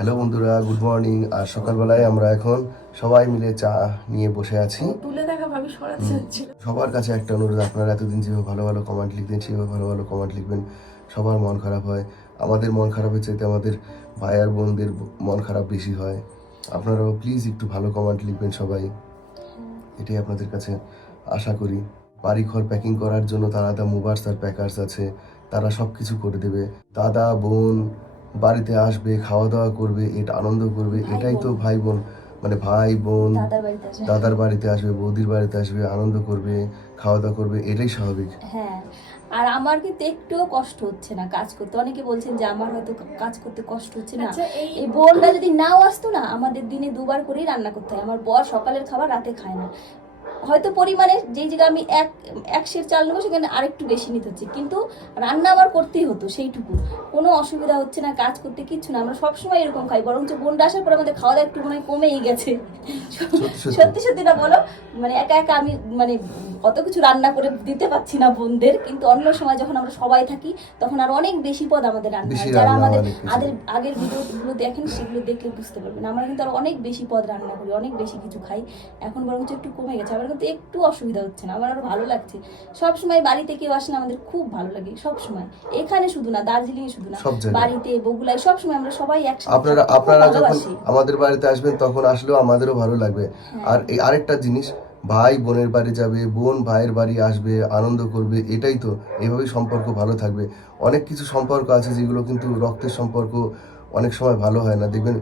Hello বন্ধুরা good morning আর সকালবেলায় আমরা এখন সবাই মিলে চা নিয়ে বসে আছি। সবার কাছে একটা অনুরোধ আপনারা এতদিন যেভাবে ভালো ভালো কমেন্ট লিখতেন সেভাবে ভালো ভালো কমেন্ট লিখবেন সবার মন খারাপ হয়। আমাদের মন খারাপের চাইতে আমাদের ভাই আর বোনদের মন খারাপ বেশি হয়। আপনারাও প্লিজ একটু ভালো কমেন্ট লিখবেন সবাই। এটাই আপনাদের কাছে আশা করি। বাড়ি ঘর প্যাকিং করার জন্য তারা আলাদা মুভার্স আর প্যাকার্স আছে। তারা সব কিছু করে দেবে। দাদা বোন বাড়িতে আসবে খাওয়া দাওয়া করবে এটা আনন্দ করবে এটাই তো ভাই বোন মানে ভাই বোন দাদার বাড়িতে আছে দাদার বাড়িতে আসবে বৌদির বাড়িতে আসবে আনন্দ করবে খাওয়া দাওয়া করবে এটাই স্বাভাবিক। হ্যাঁ আর আমার কিন্তু একটুও কষ্ট হচ্ছে না কাজ করতে। অনেকে বলছেন যে আমার হয়তো কাজ করতে কষ্ট হচ্ছে না। আচ্ছা এই এই বোনরা যদি নাও আসতো না আমাদের দিনে দুবার করেই রান্না করতে হয়। আমার বর সকালের খাবার রাতে খায় না। হয়তো পরিমাণে যেই জায়গায় আমি এক এক সের চাল নেব সেখানে আরেকটু বেশি নিতে হচ্ছে। কিন্তু রান্না আমার করতেই হতো সেইটুকু। কোনো অসুবিধা হচ্ছে না কাজ করতে কিচ্ছু না। আমরা সবসময় এরকম খাই বরঞ্চ বোনটা আসার পর আমাদের খাওয়া দাওয়া একটু মনে কমেই গেছে। সত্যি। সত্যি। না বলো মানে একা একা আমি মানে অত কিছু রান্না করে দিতে পারছি না বোনদের। কিন্তু অন্য সময় যখন আমরা সবাই থাকি তখন আর অনেক বেশি পদ আমাদের রান্না হয়। যারা আমাদের কিছু। আগের আগের ভিডিওগুলো দেখেন সেগুলো দেখলে বুঝতে পারবেন। আমরা কিন্তু আর অনেক বেশি পদ রান্না করি অনেক বেশি কিছু খাই। এখন বরঞ্চ একটু কমে গেছে। আমার কিন্তু একটু অসুবিধা হচ্ছে না আমার আরও ভালো লাগছে। সব সময় বাড়িতে কেউ আসলে আমাদের খুব ভালো লাগে সব সময় এখানে শুধু না দার্জিলিং এ শুধু না বাড়িতে বগুলায় সব সময় আমরা সবাই একসাথে আপনারা আপনারা যখন আমাদের বাড়িতে আসবেন তখন আসলেও আমাদেরও ভালো লাগবে। আর এই আরেকটা জিনিস ভাই বোনের বাড়ি যাবে বোন ভাইয়ের বাড়ি আসবে আনন্দ করবে এটাই তো এভাবেই সম্পর্ক ভালো থাকবে। অনেক কিছু সম্পর্ক আছে যেগুলো কিন্তু রক্তের সম্পর্ক অনেক সময় ভালো হয় না। দেখবেন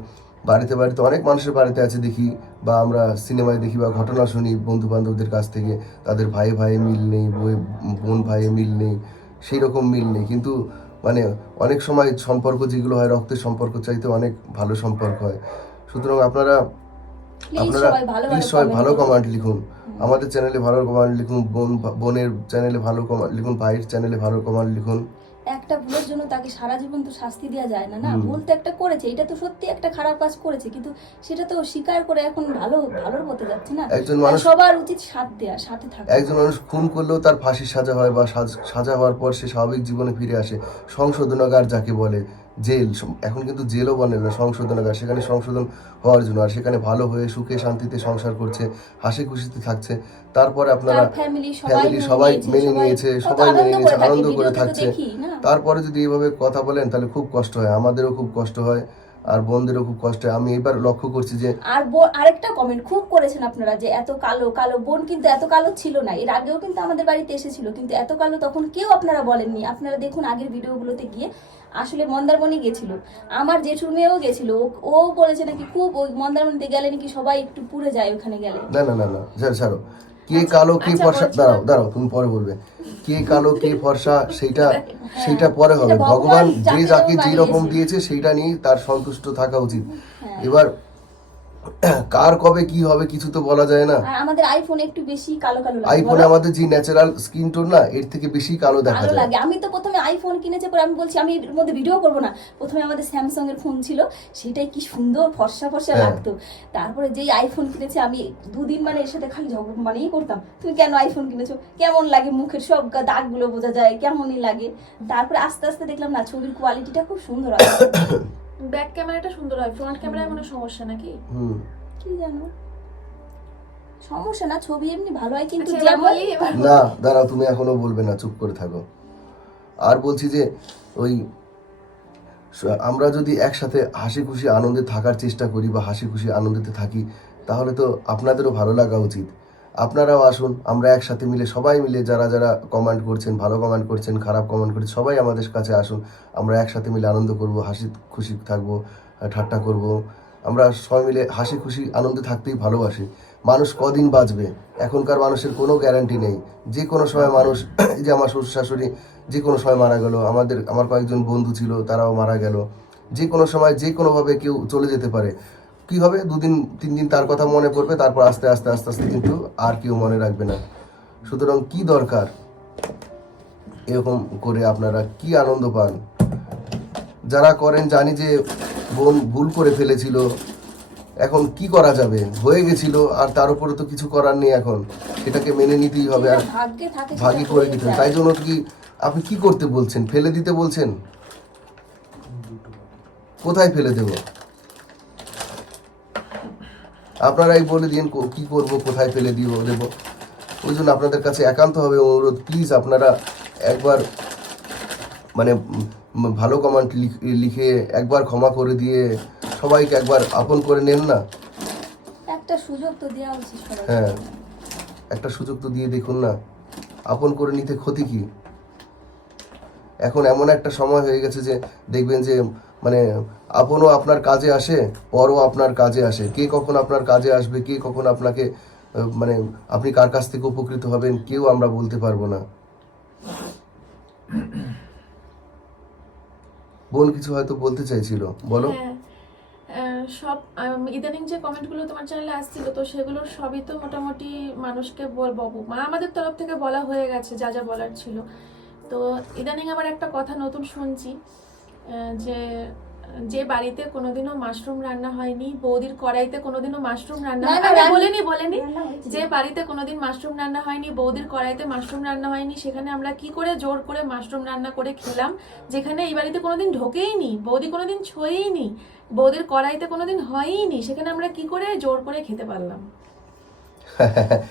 বাড়িতে বাড়িতে অনেক মানুষের বাড়িতে আছে দেখি বা আমরা সিনেমায় দেখি বা ঘটনা শুনি বন্ধু বান্ধবদের কাছ থেকে তাদের ভাই ভাই মিল নেই বই- বোন ভাই মিল নেই সেই রকম মিল নেই। কিন্তু মানে অনেক সময় সম্পর্ক যেগুলো হয় রক্তের সম্পর্ক চাইতে অনেক ভালো সম্পর্ক হয়। সুতরাং আপনারা আপনারা সবাই ভালো প্লিজ সবাই ভালো কমেন্ট লিখুন। আমাদের চ্যানেলে ভালো কমেন্ট লিখুন বোন বোনের চ্যানেলে ভালো কমেন্ট লিখুন ভাইয়ের চ্যানেলে ভালো কমেন্ট লিখুন। একটা ভুলের জন্য তাকে সারা জীবন তো শাস্তি দেওয়া যায় না না? ভুল তো একটা করেছে এটা তো সত্যি একটা খারাপ কাজ করেছে কিন্তু সেটা তো স্বীকার করে এখন ভালো ভালোর পথে যাচ্ছে না? একজন মানুষ- সবার উচিত সাথ দেয়া সাথে থাকা। একজন মানুষ খুন করলেও তার ফাঁসির সাজা হয় বা সাজ- সাজা হওয়ার পর সে স্বাভাবিক জীবনে ফিরে আসে। সংশোধনাগার যাকে বলে জেল এখন কিন্তু জেলও বলে না সংশোধনাগার সেখানে সংশোধন হওয়ার জন্য আর সেখানে ভালো হয়ে সুখে শান্তিতে সংসার করছে হাসি খুশিতে থাকছে। তারপরে আপনারা ফ্যামিলি সবাই মেনে নিয়েছে, সবাই মেনে নিয়েছে আনন্দ করে থাকছে। তারপরে যদি এইভাবে কথা বলেন তাহলে খুব কষ্ট হয় আমাদেরও খুব কষ্ট হয়। আর বোনদেরও খুব কষ্ট আমি এবার লক্ষ্য করছি যে আর আরেকটা কমেন্ট খুব করেছেন আপনারা যে এত কালো কালো বোন কিন্তু এত কালো ছিল না। এর আগেও কিন্তু আমাদের বাড়িতে এসেছিল কিন্তু এত কালো তখন কেউ আপনারা বলেননি। আপনারা দেখুন আগের ভিডিওগুলোতে গিয়ে আসলে মন্দারমণি গেছিল। আমার জেঠুর মেয়েও গেছিল। ও- বলেছে নাকি খুব ওই মন্দারমণিতে গেলে নাকি সবাই একটু পুড়ে যায় ওখানে গেলে। না না না না ছাড়ো। কে কালো কে আচ্ছা, ফর্সা দাঁড়াও দাঁড়াও তুমি পরে বলবে। কে কালো কে ফর্সা সেটা সেটা পরে হবে। ভগবান যে যাকে যেরকম যে রকম দিয়েছে সেটা নিয়ে তার সন্তুষ্ট থাকা উচিত। হ্যাঁ। এবার কার কবে কি হবে কিছু তো বলা যায় না। আর আমাদের আইফোন একটু বেশি কালো কালো লাগে আইফোনে আমাদের যে ন্যাচারাল স্কিন টোন না এর থেকে বেশি কালো দেখা যায়। লাগে। আমি তো প্রথমে আইফোন কিনেছে পরে আমি বলছি আমি এর মধ্যে ভিডিও করব না। প্রথমে আমাদের স্যামসাং এর ফোন ছিল সেটাই কি সুন্দর ফর্সা ফর্সা হ্যাঁ। লাগতো। তারপরে যেই আইফোন কিনেছে আমি দুদিন মানে এর সাথে খালি ঝগড়া মানেই করতাম। তুমি কেন আইফোন কিনেছো? কেমন লাগে মুখের সব গা- দাগগুলো বোঝা যায় কেমনই লাগে? তারপরে আস্তে আস্তে দেখলাম না ছবির কোয়ালিটিটা খুব সুন্দর আছে ব্যাক ক্যামেরাটা সুন্দর হয় ফ্রন্ট ক্যামেরায় কোনো সমস্যা নাকি? হুম। কি জানো? সমস্যা না ছবি এমনি ভালো হয় কিন্তু আচ্ছা, যেমন না দাঁড়াও তুমি এখনও বলবে না চুপ করে থাকো। আর বলছি যে ওই আমরা যদি একসাথে হাসি খুশি আনন্দে থাকার চেষ্টা করি বা হাসি খুশি আনন্দেতে থাকি তাহলে তো আপনাদেরও ভালো লাগা উচিত। আপনারাও আসুন, আমরা একসাথে মিলে সবাই মিলে যারা যারা কমেন্ট করছেন, ভালো কমেন্ট করছেন, খারাপ কমেন্ট করছেন, সবাই আমাদের কাছে আসুন। আমরা একসাথে মিলে আনন্দ করব, হাসি খুশি থাকব, ঠাট্টা করব। আমরা সবাই মিলে হাসি খুশি, আনন্দে থাকতেই ভালোবাসি। মানুষ কদিন বাঁচবে? এখনকার মানুষের কোনো গ্যারান্টি নেই। যে কোনো সময় মানুষ, এই যে আমার শ্বশুর শাশুড়ি, যে কোনো সময় মারা গেল, আমাদের, আমার কয়েকজন বন্ধু ছিল, তারাও মারা গেল। যে কোনো সময়, যে কোনোভাবে কেউ চলে যেতে পারে। কি হবে? দুদিন তিন দিন তার কথা মনে পড়বে তারপর আস্তে আস্তে আস্তে আস্তে কিন্তু আর কেউ মনে রাখবে না। সুতরাং কি দরকার? এরকম করে আপনারা কি আনন্দ পান? যারা করেন জানি যে বোন ভুল করে ফেলেছিল। এখন কি করা যাবে? হয়ে গেছিল আর তার উপরে তো কিছু করার নেই এখন। সেটাকে মেনে নিতেই হবে আর ভাগি করে দিতে যায়। তাই জন্য কি আপনি কি করতে বলছেন? ফেলে দিতে বলছেন? কোথায় ফেলে দেব? আপনারাই বলে দিন কো- করব কোথায় ফেলে দিব দেবো। ওই জন্য আপনাদের কাছে একান্ত হবে অনুরোধ প্লিজ আপনারা একবার মানে ভালো কমেন্ট লিখে একবার ক্ষমা করে দিয়ে সবাইকে একবার আপন করে নেন না। একটা সুযোগ তো দেওয়া উচিত হ্যাঁ একটা সুযোগ তো দিয়ে দেখুন না। আপন করে নিতে ক্ষতি কি? এখন এমন একটা সময় হয়ে গেছে যে দেখবেন যে মানে আপনও আপনার কাজে আসে, পরও আপনার কাজে আসে। কে কখন আপনার কাজে আসবে, কে কখন আপনাকে মানে আপনি কার কাছ থেকে উপকৃত হবেন, কেউ আমরা বলতে পারব না। বোন কিছু হয়তো বলতে চাইছিল, বলো। হ্যাঁ সব ইদানিং যে কমেন্টগুলো তোমার চ্যানেলে আসছিল, তো সেগুলোর সবই তো মোটামুটি মানুষকে বলব মা আমাদের তরফ থেকে বলা হয়ে গেছে, যা যা বলার ছিল। তো ইদানিং আবার একটা কথা নতুন শুনছি যে যে বাড়িতে কোনোদিনও মাশরুম রান্না হয়নি বৌদির কড়াইতে কোনোদিনও মাশরুম রান্না না, হয়- না, আমি বলিনি বলিনি। যে বাড়িতে কোনোদিন মাশরুম রান্না হয়নি বৌদির কড়াইতে মাশরুম রান্না হয়নি সেখানে আমরা কি করে জোর করে মাশরুম রান্না করে খেলাম যেখানে এই বাড়িতে কোনোদিন ঢোকেইনি বৌদি কোনোদিন ছোঁয়েইনি বৌদির কড়াইতে কোনোদিন হয়ইনি সেখানে আমরা কি করে জোর করে খেতে পারলাম?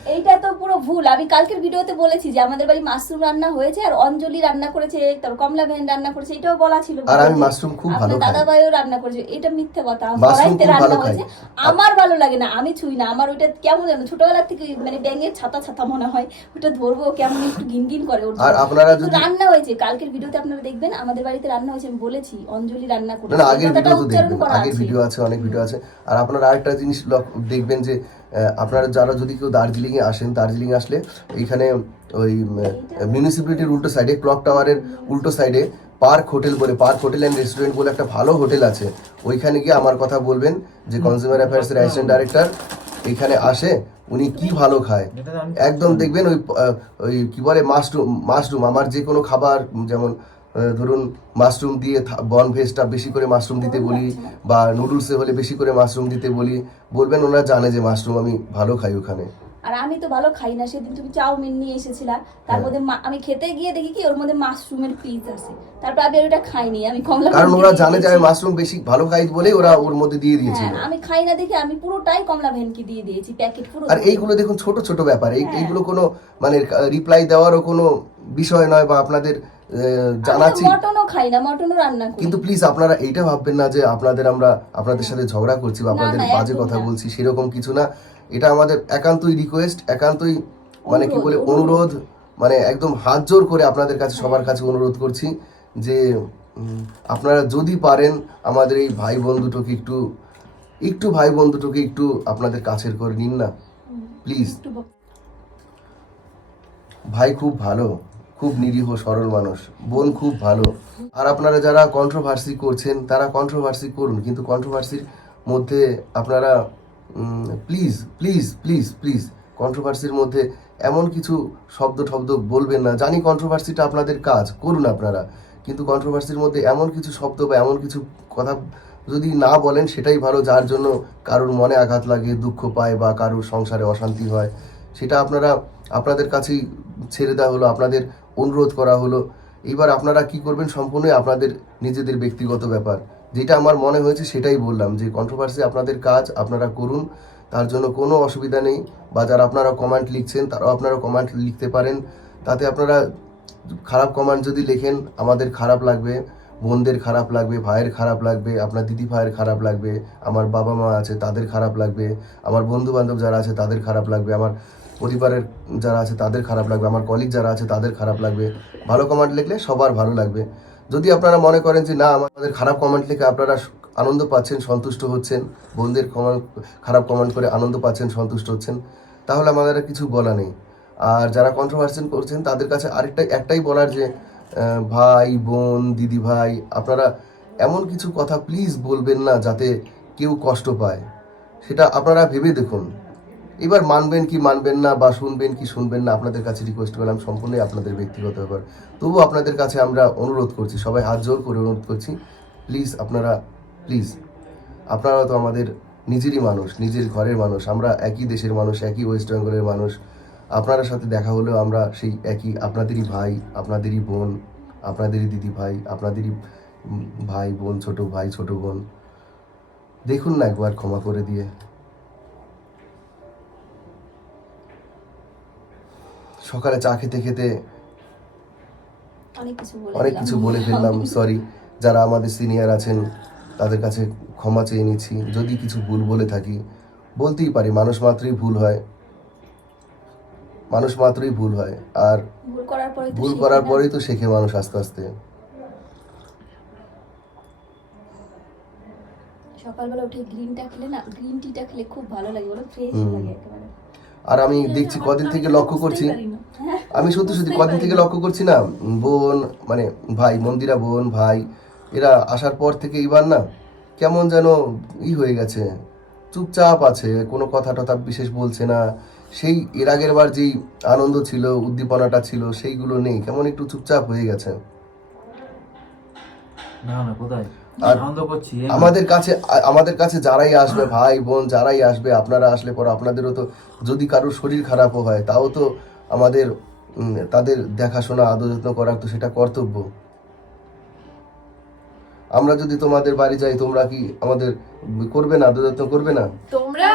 এইটা তো পুরো ভুল। আমি কালকের ভিডিওতে বলেছি যে আমাদের বাড়ি মাশরুম রান্না হয়েছে আর অঞ্জলি রান্না করেছে তারপর কমলা ভেন রান্না করেছে এটাও বলা ছিল। আর আমি মাশরুম খুব ভালো খাই। দাদা ভাইও রান্না করেছে। এটা মিথ্যে কথা। কড়াইতে রান্না। হয়েছে। আমার ভালো লাগে না। আমি ছুই না। আমার ওইটা কেমন জানো ছোটবেলা থেকে মানে ব্যাঙের ছাতা ছাতা মনে হয়। ওটা ধরবো কেমন একটু ঘিন করে ওর আর আপনারা যদি- রান্না হয়েছে। কালকের ভিডিওতে আপনারা দেখবেন আমাদের বাড়িতে রান্না হয়েছে। আমি বলেছি অঞ্জলি রান্না করেছে। আগের ভিডিও তো দেখবেন। আগের ভিডিও আছে অনেক ভিডিও আছে। আর আপনারা আরেকটা জিনিস দেখবেন যে আপনারা যারা যদি কেউ দার্জিলিং এ আসেন দার্জিলিং আসলে এইখানে ওই মিউনিসিপ্যালিটির উল্টো সাইডে ক্লক টাওয়ারের উল্টো সাইডে পার্ক হোটেল বলে পার্ক হোটেল অ্যান্ড রেস্টুরেন্ট বলে একটা ভালো হোটেল আছে। ওইখানে গিয়ে আমার কথা বলবেন যে কনজিউমার অ্যাফেয়ার্সের অ্যাসিস্ট্যান্ট ডাইরেক্টর এখানে আসে উনি কি ভালো খায়। একদম দেখবেন ওই ওই কি বলে মাশরুম মাশরুম আমার যে কোনো খাবার যেমন ধরুন মাশরুম দিয়ে বন ভেজটা বেশি করে মাশরুম দিতে বলি বা নুডলসে হলে বেশি করে মাশরুম দিতে বলি বলবেন ওরা জানে যে মাশরুম আমি ভালো খাই ওখানে। আর আমি তো ভালো খাই না সেদিন তুমি চাউমিন নিয়ে এসেছিলা তার হ্যাঁ। মধ্যে আমি খেতে গিয়ে দেখি কি ওর মধ্যে মাশরুমের পিস আছে। তারপর আমি ওটা খাইনি আমি কমলা কারণ ওরা জানে যে আমি মাশরুম বেশি ভালো খাই বলে ওরা ওর মধ্যে দিয়ে দিয়েছে হ্যাঁ আমি খাই না দেখে আমি পুরোটাই কমলা ভ্যানকে দিয়ে দিয়েছি প্যাকেট পুরো। আর এইগুলো দেখুন ছোট ছোট ব্যাপার হ্যাঁ। এইগুলো কোনো মানে রিপ্লাই দেওয়ারও কোনো বিষয় নয় বা আপনাদের জানাচ্ছি মটনও খাই না মটনও রান্না করি। কিন্তু প্লিজ আপনারা এইটা ভাববেন না যে আপনাদের আমরা আপনাদের সাথে ঝগড়া করছি বা আপনাদের বাজে কথা বলছি সেরকম কিছু না। এটা আমাদের একান্তই রিকোয়েস্ট একান্তই মানে কি বলে অনুরোধ। অনুরোধ মানে একদম হাত জোর করে আপনাদের কাছে সবার কাছে অনুরোধ করছি যে আপনারা যদি পারেন আমাদের এই ভাই বন্ধুটাকে একটু একটু ভাই বন্ধুটাকে একটু আপনাদের কাছের করে নিন না। প্লিজ ভাই খুব ভালো। খুব নিরীহ, সরল মানুষ। বোন খুব ভালো। আর আপনারা যারা কন্ট্রোভার্সি করছেন, তারা কন্ট্রোভার্সি করুন। কিন্তু কন্ট্রোভার্সির মধ্যে আপনারা প্লিজ প্লিজ প্লিজ প্লিজ কন্ট্রোভার্সির মধ্যে এমন কিছু শব্দ টব্দ বলবেন না। জানি কন্ট্রোভার্সিটা আপনাদের কাজ, করুন আপনারা। কিন্তু কন্ট্রোভার্সির মধ্যে এমন কিছু শব্দ বা এমন কিছু কথা যদি না বলেন, সেটাই ভালো, যার জন্য কারোর মনে আঘাত লাগে, দুঃখ পায় বা কারোর সংসারে অশান্তি হয়। সেটা আপনারা, আপনাদের কাছেই ছেড়ে দেওয়া হলো। আপনাদের অনুরোধ করা হলো। এবার আপনারা কি করবেন সম্পূর্ণই আপনাদের নিজেদের ব্যক্তিগত ব্যাপার। যেটা আমার মনে হয়েছে সেটাই বললাম যে কন্ট্রোভার্সি আপনাদের কাজ, আপনারা করুন। তার জন্য কোনো অসুবিধা নেই। বা যারা আপনারা কমেন্ট লিখছেন, তারাও আপনারা কমেন্ট লিখতে পারেন। তাতে আপনারা খারাপ কমেন্ট যদি লেখেন, আমাদের খারাপ লাগবে, বোনদের খারাপ লাগবে, ভাইয়ের খারাপ লাগবে, আপনার দিদি ভাইয়ের খারাপ লাগবে, আমার বাবা মা আছে, তাদের খারাপ লাগবে, আমার বন্ধু বান্ধব যারা আছে, তাদের খারাপ লাগবে, আমার পরিবারের যারা আছে তাদের খারাপ লাগবে, আমার কলিগ যারা আছে তাদের খারাপ লাগবে। ভালো কমেন্ট লিখলে সবার ভালো লাগবে। যদি আপনারা মনে করেন যে, না, আমাদের খারাপ কমেন্ট লিখে আপনারা আনন্দ পাচ্ছেন, সন্তুষ্ট হচ্ছেন বোনদের কমেন্ট খারাপ কমেন্ট করে আনন্দ পাচ্ছেন, সন্তুষ্ট হচ্ছেন, তাহলে আমাদের কিছু বলা নেই। আর যারা কন্ট্রোভার্সি করছেন, তাদের কাছে আরেকটাই একটাই বলার যে ভাই, বোন, দিদি, ভাই, আপনারা এমন কিছু কথা প্লিজ বলবেন না যাতে কেউ কষ্ট পায়। সেটা আপনারা ভেবে দেখুন। এবার মানবেন কি মানবেন না বা শুনবেন কি শুনবেন না, আপনাদের কাছে রিকোয়েস্ট করলাম, সম্পূর্ণই আপনাদের ব্যক্তিগত ব্যাপার। তবুও আপনাদের কাছে আমরা অনুরোধ করছি, সবাই হাত জোর করে অনুরোধ করছি প্লিজ আপনারা প্লিজ আপনারা তো আমাদের নিজেরই মানুষ, নিজের ঘরের মানুষ, আমরা একই দেশের মানুষ, একই ওয়েস্ট বেঙ্গলের মানুষ। আপনার সাথে দেখা হলেও আমরা সেই একই, আপনাদেরই ভাই, আপনাদেরই বোন, আপনাদেরই দিদি ভাই, আপনাদেরই ভাই বোন, ছোট ভাই, ছোট বোন। দেখুন না একবার ক্ষমা করে দিয়ে। সকালে চা খেতে খেতে অনেক কিছু বলে ফেললাম। সরি যারা আমাদের সিনিয়র আছেন তাদের কাছে ক্ষমা চেয়ে নিচ্ছি। যদি কিছু ভুল বলে থাকি বলতেই পারি মানুষ মাত্রই ভুল হয়। মানুষ মাত্রই ভুল হয় আর ভুল করার পরে পরেই তো শেখে মানুষ আস্তে আস্তে। সকালবেলা উঠে গ্রিনটা খেলে না গ্রিন টিটা খেলে খুব ভালো লাগে বলো ফ্রেশ লাগে একেবারে। আর আমি দেখছি কদিন থেকে লক্ষ্য করছি। আমি সত্যি সত্যি কদিন থেকে লক্ষ্য করছি না, বোন মানে ভাই, মন্দিরা বোন, ভাই, এরা আসার পর থেকে এবার না কেমন যেন ই হয়ে গেছে, চুপচাপ আছে, কোনো কথা টথা বিশেষ বলছে না। সেই এর আগের বার যেই আনন্দ ছিল, উদ্দীপনাটা ছিল, সেইগুলো নেই, কেমন একটু চুপচাপ হয়ে গেছে। না না, কোথায়? আর আমাদের কাছে আমাদের কাছে যারাই আসবে ভাই বোন যারাই আসবে আপনারা আসলে পর আপনাদেরও তো যদি কারোর শরীর খারাপও হয় তাও তো আমাদের তাদের দেখাশোনা আদর যত্ন করার তো সেটা কর্তব্য। আমরা যদি তোমাদের বাড়ি যাই তোমরা কি আমাদের করবে না আদর যত্ন করবে না? তোমরা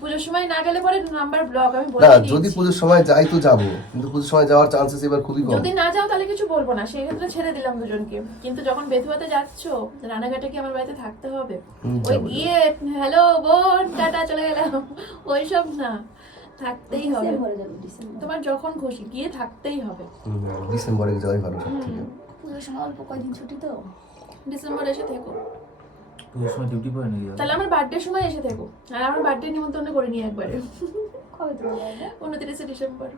পুজোর সময় না গেলে পরে নাম্বার ব্লক আমি বলে না যদি পুজোর সময় যাই তো যাব কিন্তু পুজোর সময় যাওয়ার চান্সেস এবার খুবই কম। যদি না যাও তাহলে কিছু বলব না সেই ক্ষেত্রে ছেড়ে দিলাম দুজনকে। কিন্তু যখন বেথুয়াতে যাচ্ছ রানাঘাটে কি আমার বাড়িতে থাকতে হবে? ওই গিয়ে হ্যালো বোন টাটা চলে গেলাম। ওইসব না থাকতেই হবে। তোমার যখন খুশি গিয়ে থাকতেই হবে। ডিসেম্বরে যাওয়াই ভালো সব থেকে পুজোর সময় অল্প কয়দিন ছুটি তো? ডিসেম্বর এসে থেকো। পুজোর সময় ডিউটি পড়ে নাকি তাহলে আমার বার্থডে সময় এসে থেকো। আর আমার বার্থডে নিমন্ত্রণ করে নিয়ে একবারে। কবে তোমার? উনত্রিশে ডিসেম্বর।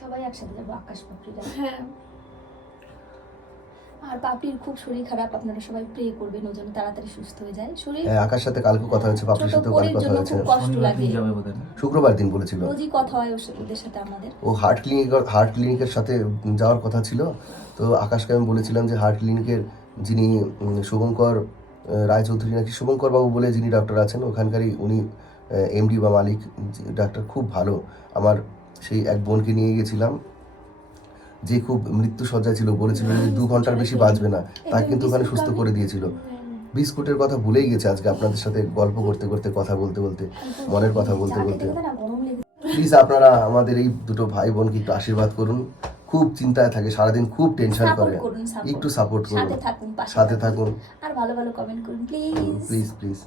সবাই একসাথে যাব আকাশ পাখি যাব হ্যাঁ। আর পাপড়ির খুব শরীর খারাপ আপনারা সবাই প্রে করবেন ও যেন তাড়াতাড়ি সুস্থ হয়ে যায়। শরীর হ্যাঁ আকার সাথে কালকে কথা হয়েছে পাপড়ির ছোট সাথেও কাল কথা হয়েছে। কষ্ট লাগে? শুক্রবার দিন বলেছিল। রোজই কথা হয় ওদের সাথে আমাদের। ও হার্ট ক্লিনিক হার্ট ক্লিনিকের সাথে যাওয়ার কথা ছিল। তো আকাশকে আমি বলেছিলাম যে হার্ট ক্লিনিকের যিনি শুভঙ্কর রায়চৌধুরী নাকি শুভঙ্কর বাবু বলে যিনি ডক্টর আছেন ওখানকারই উনি এমডি বা মালিক ডাক্তার খুব ভালো। আমার সেই এক বোনকে নিয়ে গেছিলাম। যে খুব মৃত্যু সজ্জায় ছিল বলেছিল যে দু ঘণ্টার বেশি বাঁচবে না তাকে কিন্তু ওখানে সুস্থ করে দিয়েছিল। বিস্কুটের কথা ভুলেই গেছে আজকে আপনাদের সাথে গল্প করতে করতে কথা বলতে বলতে মনের কথা বলতে বলতে। প্লিজ আপনারা আমাদের এই দুটো ভাই বোনকে একটু আশীর্বাদ করুন খুব চিন্তায় থাকে সারাদিন খুব টেনশন করে। একটু সাপোর্ট করুন সাথে থাকুন সাথে থাকুন। আর ভালো ভালো কমেন্ট করুন প্লিজ প্লিজ প্লিজ